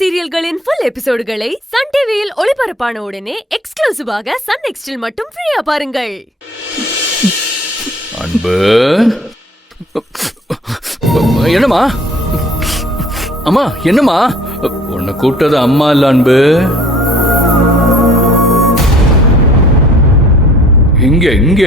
சீரியல்களின் full எபிசோடுகளை Sun டிவியில் ஒளிபரப்பான உடனே எக்ஸ்க்ளூசிவாக சன் நெக்ஸ்டில் மட்டும் ஃப்ரீயா பாருங்கள். அன்பு என்னம்மா? அம்மா என்னம்மா? உன்னை கூப்பிட்டது அம்மா இல்ல அன்பு. இங்க இங்க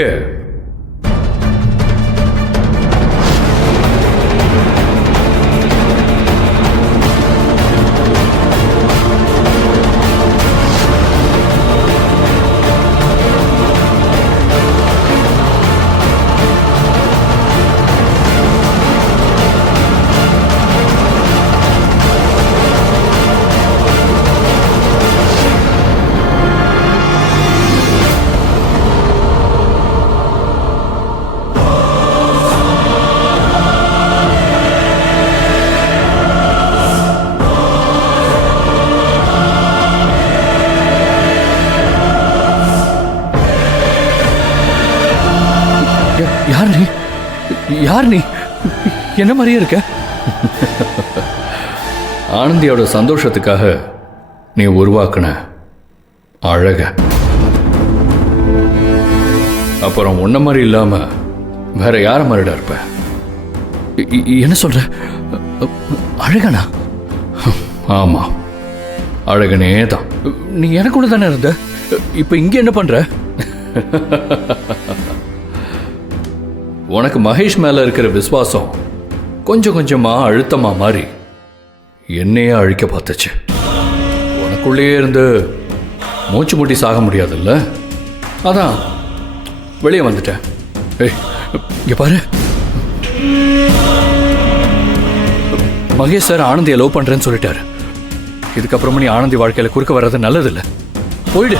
யார் நீ? யார் நீ? என்ன மாதிரியே இருக்க? ஆனந்தியோட சந்தோஷத்துக்காக நீ உருவாக்குன அழக. அப்புறம் உன்ன மாதிரி இல்லாம வேற யார மாதிரிடா இருப்ப? என்ன சொல்ற? அழகனா? ஆமா, அழகனே தான். நீ எனக்குள்ள தானே இருந்த. இப்ப இங்க என்ன பண்ற? உனக்கு மகேஷ் மேல இருக்கிற விசுவாசம் கொஞ்சம் கொஞ்சமா அழுத்தமா மாறி என்னையே அழிக்க பார்த்துச்சு. உனக்குள்ளேயே இருந்து மூச்சு முட்டி சாக முடியாதுல்ல, அதான் வெளியே வந்துட்டேன். இங்க பாரு, மகேஷ் சார் ஆனந்தியை லவ் பண்றேன்னு சொல்லிட்டாரு. இதுக்கப்புறமா நீ ஆனந்தி வாழ்க்கையில குறுக்க வர்றது நல்லதில்லை. போயிடு.